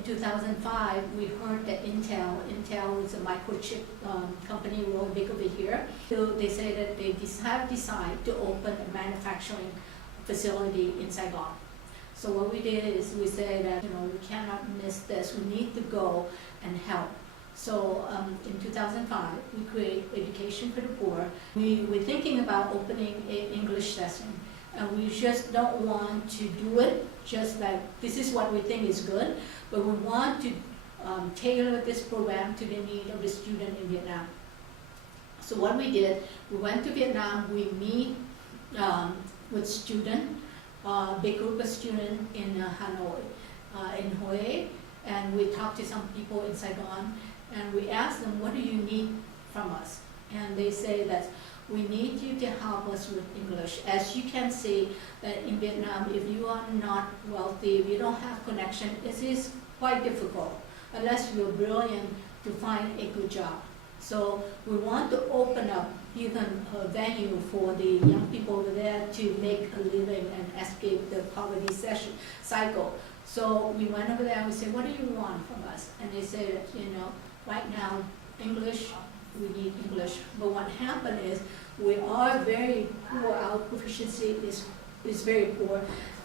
in 2005, we heard that Intel is a microchip company really big over here. So they say that they have decided to open a manufacturing facility in Saigon. So what we did is we said that, we cannot miss this. We need to go and help. So in 2005, we created Education for the Poor. We were thinking about opening an English session. And we just don't want to do it just like this is what we think is good, but we want to tailor this program to the need of the student in Vietnam. So what we did, we went to Vietnam, we meet with students, big group of students in Hanoi, in Hue, and we talked to some people in Saigon, and we asked them, what do you need from us? And they say that we need you to help us with English. As you can see that in Vietnam, if you are not wealthy, if you don't have connection, it is quite difficult, unless you're brilliant, to find a good job. So we want to open up even a venue for the young people over there to make a living and escape the poverty cycle. So we went over there and we said, what do you want from us? And they said, right now, English, we need English. But what happened is we are very poor, our proficiency is very poor,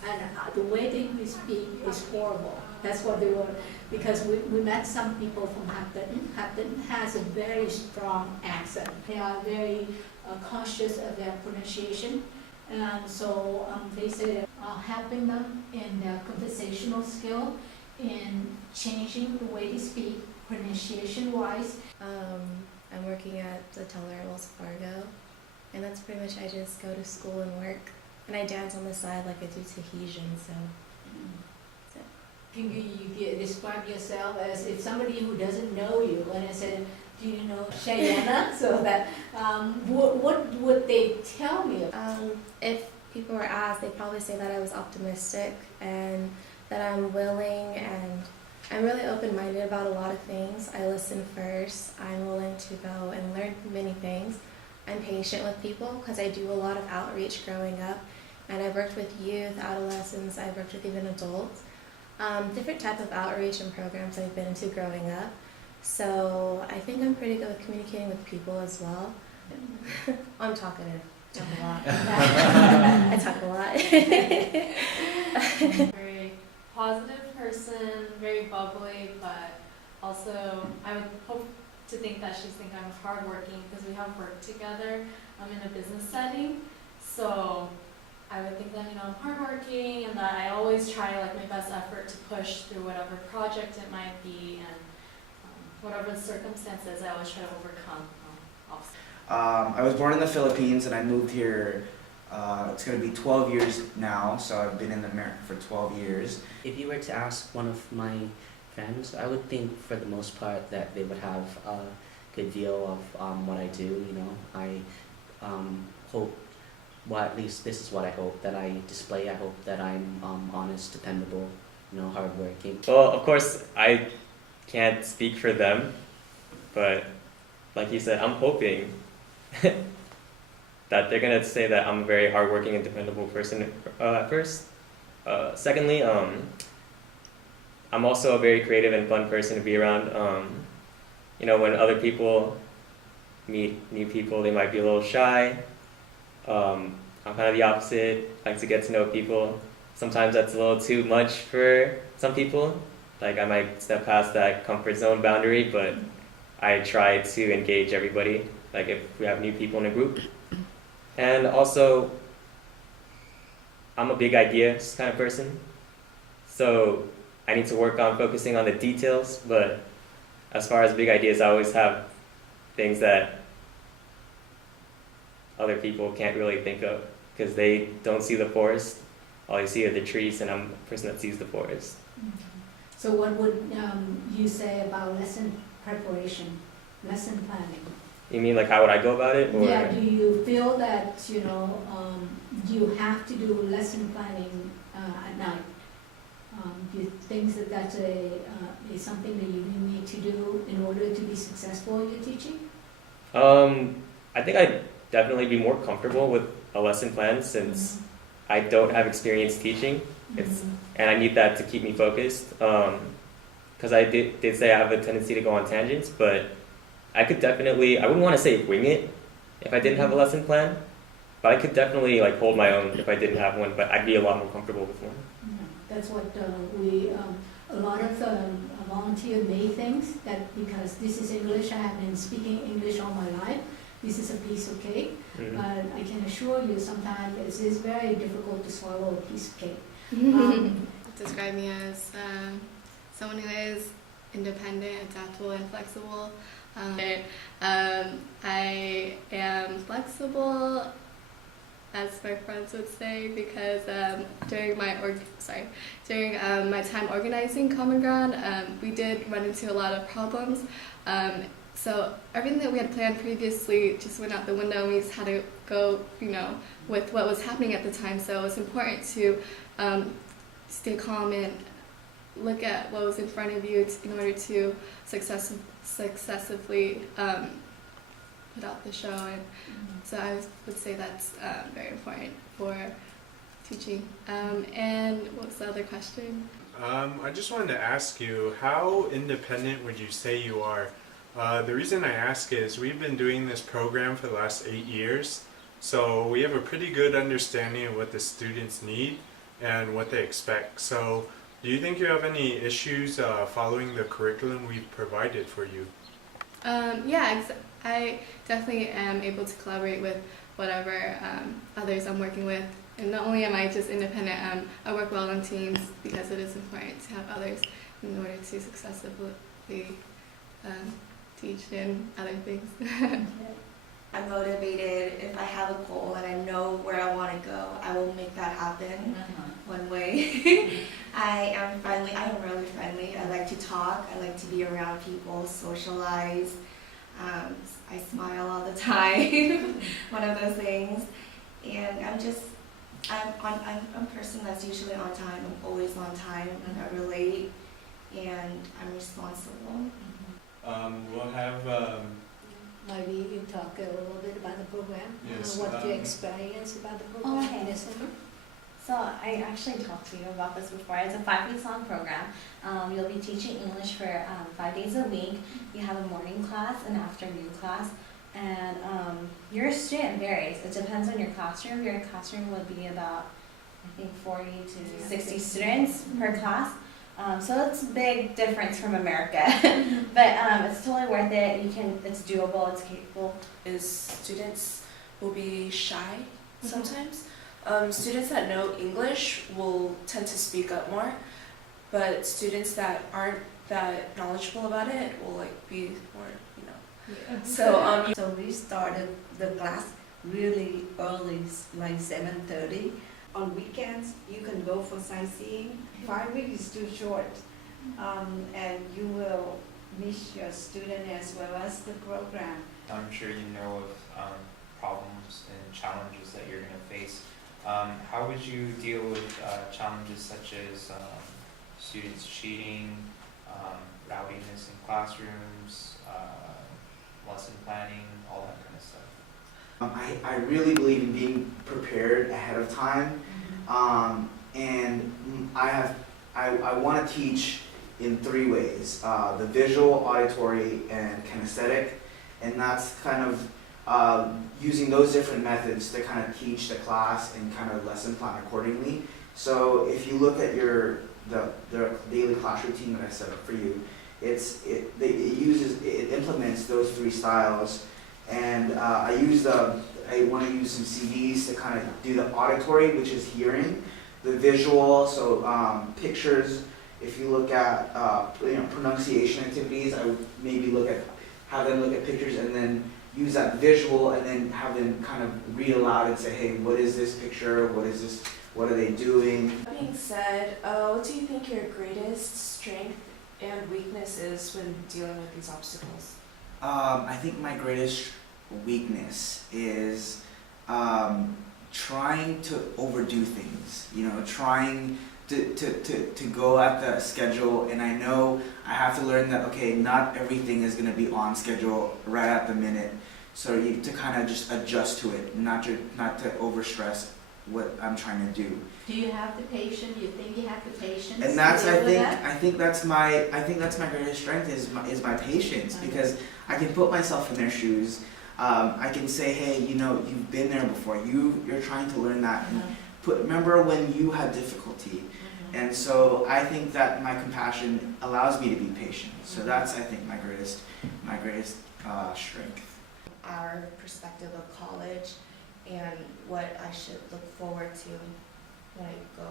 and the way that we speak is horrible. That's what they were, because we met some people from Hapton. Hapton has a very strong accent. They are very cautious of their pronunciation, and so they say helping them in their conversational skill, in changing the way they speak, pronunciation-wise. I'm working at the Teller at Wells Fargo, and that's pretty much, I just go to school and work, and I dance on the side like I do Tahitian, so that's it. Can you describe yourself as if somebody who doesn't know you, and I said, do you know Cheyenne? So that, what would they tell me? If people were asked, they'd probably say that I was optimistic, and that I'm willing, and I'm really open-minded about a lot of things. I listen first. I'm willing to go and learn many things. I'm patient with people because I do a lot of outreach growing up, and I've worked with youth, adolescents, I've worked with even adults. Different type of outreach and programs I've been into growing up. So I think I'm pretty good with communicating with people as well. I'm talkative. I talk a lot. I talk a lot. Very positive person, very bubbly, but also I would hope to think that she's think I'm hardworking because we have worked together in a business setting. So I would think that I'm hardworking and that I always try my best effort to push through whatever project it might be, and whatever the circumstances, I always try to overcome obstacles. I was born in the Philippines and I moved here. It's going to be 12 years now, so I've been in America for 12 years. If you were to ask one of my friends, I would think for the most part that they would have a good view of what I do. I hope, well, at least this is what I hope that I display. I hope that I'm honest, dependable, hardworking. Well, of course, I can't speak for them, but like you said, I'm hoping that they're gonna say that I'm a very hardworking and dependable person at first. Secondly, I'm also a very creative and fun person to be around. When other people meet new people, they might be a little shy. I'm kind of the opposite. I like to get to know people. Sometimes that's a little too much for some people. I might step past that comfort zone boundary, but I try to engage everybody, if we have new people in a group. And also, I'm a big ideas kind of person, so I need to work on focusing on the details, but as far as big ideas, I always have things that other people can't really think of because they don't see the forest. All they see are the trees, and I'm a person that sees the forest. So what would you say about lesson preparation, lesson planning? You mean how would I go about it? Or? Yeah, do you feel that, you have to do lesson planning at night? Do you think that that's is something that you need to do in order to be successful in your teaching? I think I'd definitely be more comfortable with a lesson plan since I don't have experience teaching. And I need that to keep me focused. because I did say I have a tendency to go on tangents, but I wouldn't want to say wing it if I didn't have a lesson plan, but I could definitely like hold my own if I didn't have one, but I'd be a lot more comfortable with one. That's what a lot of volunteer may think, that because this is English, I have been speaking English all my life, this is a piece of cake. Mhm. But I can assure you, sometimes it is very difficult to swallow a piece of cake. Describe me as someone who is independent, adaptable, and flexible. I am flexible, as my friends would say, because during my time organizing Common Ground, we did run into a lot of problems. So everything that we had planned previously just went out the window, and we just had to go, with what was happening at the time. So it's important to stay calm and look at what was in front of you in order to successively put out the show. And so I would say that's very important for teaching. And what was the other question? I just wanted to ask you, how independent would you say you are? The reason I ask is we've been doing this program for the last 8 years, so we have a pretty good understanding of what the students need and what they expect. So do you think you have any issues following the curriculum we've provided for you? I definitely am able to collaborate with whatever others I'm working with. And not only am I just independent, I work well on teams because it is important to have others in order to successfully teach and other things. I'm motivated. If I have a goal and I know where I want to go, I will make that happen one way. I am friendly. I am really friendly. I like to talk. I like to be around people, socialize. I smile all the time. One of those things. And I'm a person that's usually on time. I'm always on time. I'm never late. And I'm responsible. We'll have Maybe you talk a little bit about the program, Yes, what you experience about the program Okay. in the summer. So I actually talked to you about this before. It's a 5-week-long program. You'll be teaching English for 5 days a week. You have a morning class and afternoon class. And your student varies. It depends on your classroom. Your classroom would be about, I think, 40 to 60 students per class. So it's a big difference from America. But it's totally worth it. It's doable, it's capable. Is students will be shy sometimes. Students that know English will tend to speak up more, but students that aren't that knowledgeable about it will be more, So we started the class really early, like 7:30. On weekends, you can go for sightseeing. 5 weeks is too short, and you will miss your student as well as the program. I'm sure you know of problems and challenges that you're going to face. How would you deal with challenges such as students cheating, rowdiness in classrooms, lesson planning, all that kind of stuff? I really believe in being prepared ahead of time, and I want to teach in 3 ways: the visual, auditory, and kinesthetic, and that's kind of using those different methods to kind of teach the class and kind of lesson plan accordingly. So if you look at the daily class routine that I set up for you, it implements those 3 styles. And I want to use some CDs to kind of do the auditory, which is hearing, the visual, so pictures. If you look at pronunciation activities, I would maybe have them look at pictures and then use that visual, and then have them kind of read aloud and say, hey, what is this picture? What is this? What are they doing? That being said, what do you think your greatest strength and weakness is when dealing with these obstacles? I think my greatest weakness is trying to overdo things, trying to go at the schedule, and I know I have to learn that, okay, not everything is going to be on schedule right at the minute, so to kind of just adjust to it, not to overstress what I'm trying to do. Do you have the patience? You think you have the patience? And that's to deal with that? I think that's my greatest strength is my patience, because I can put myself in their shoes. I can say, hey, you know, you've been there before. You're trying to learn that. And remember when you had difficulty. And so I think that my compassion allows me to be patient. So that's, I think, my greatest strength. Our perspective of college and what I should look forward to when I go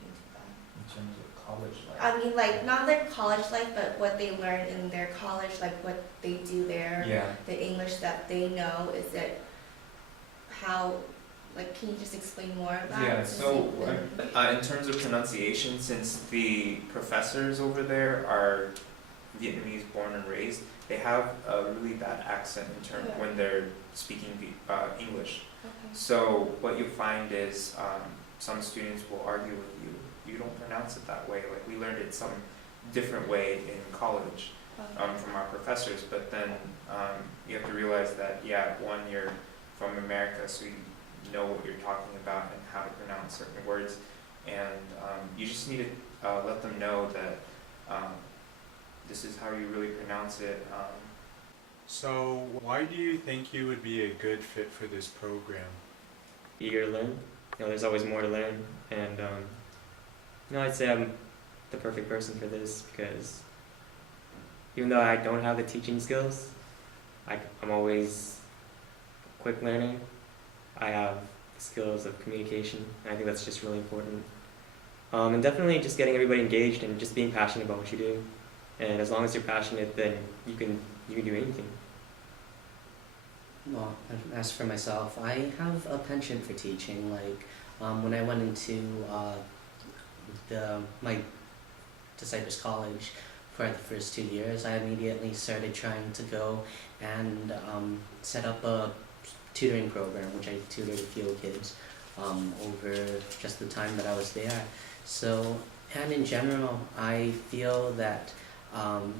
into that. In terms of college life? I mean, like, not their college life, but what they learn in their college, like what they do there, Yeah. the English that they know. Is it how, like, can you just explain more about Yeah, it? so in terms of pronunciation, since the professors over there are Vietnamese born and raised, they have a really bad accent in terms when they're speaking English. Okay. So what you find is some students will argue with you. You don't pronounce it that way. Like we learned it some different way in college from our professors. But then you have to realize that one, you're from America, so you know what you're talking about and how to pronounce certain words, and you just need to let them know that this is how you really pronounce it. So why do you think you would be a good fit for this program? Eager to learn. You know, there's always more to learn, and I'd say I'm the perfect person for this because even though I don't have the teaching skills, I'm always a quick learner. I have the skills of communication, and I think that's just really important. And definitely just getting everybody engaged and just being passionate about what you do. And as long as you're passionate, then you can do anything. Well, as for myself, I have a penchant for teaching. Like when I went into my Cypress College for the first 2 years, I immediately started trying to go and set up a tutoring program, which I tutored a few kids over just the time that I was there. So, and in general, I feel that I'm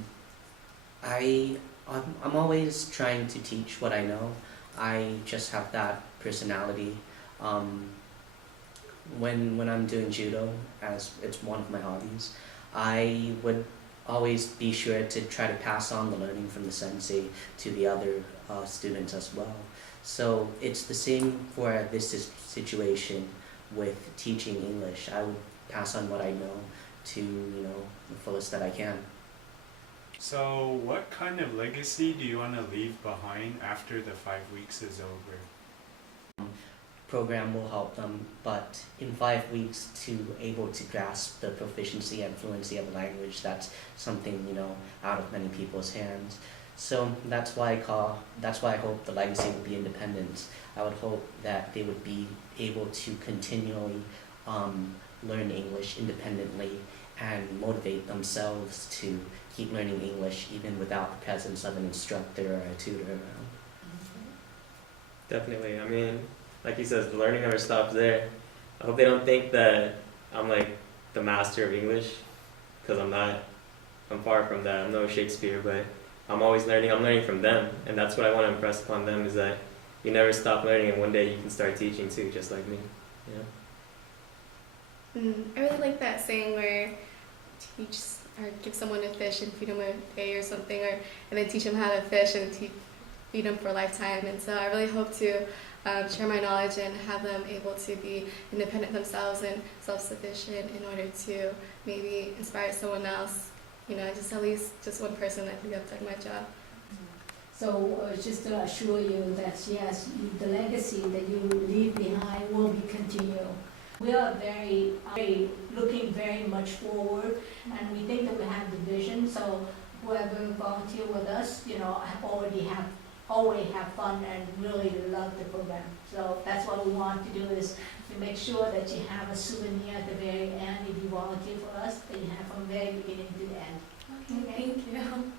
always trying to teach what I know. I just have that personality. When I'm doing judo, as it's one of my hobbies, I would always be sure to try to pass on the learning from the sensei to the other students as well. So it's the same for this situation with teaching English. I would pass on what I know to the fullest that I can. So what kind of legacy do you want to leave behind after the 5 weeks is over? Program will help them, but in 5 weeks to able to grasp the proficiency and fluency of the language, that's something out of many people's hands. So that's why I hope the legacy will be independence. I would hope that they would be able to continually learn English independently and motivate themselves to keep learning English even without the presence of an instructor or a tutor around. Definitely. I mean, like he says, the learning never stops there. I hope they don't think that I'm like the master of English, because I'm not. I'm far from that. I'm no Shakespeare, but I'm always learning. I'm learning from them, and that's what I want to impress upon them, is that you never stop learning, and one day you can start teaching too, just like me. I really like that saying where teach or give someone a fish and feed them a day or something, and then teach them how to fish and feed them for a lifetime. And so I really hope to share my knowledge and have them able to be independent themselves and self-sufficient in order to maybe inspire someone else. Just at least just one person that can have done my job. So just to assure you that yes, the legacy that you leave behind will be continued. We are very looking very much forward, and we think that we have the vision. So whoever volunteer with us, always have fun and really love the program. So that's what we want to do, is to make sure that you have a souvenir at the very end if you volunteer for us, that you have from very beginning to the end. Okay, thank you.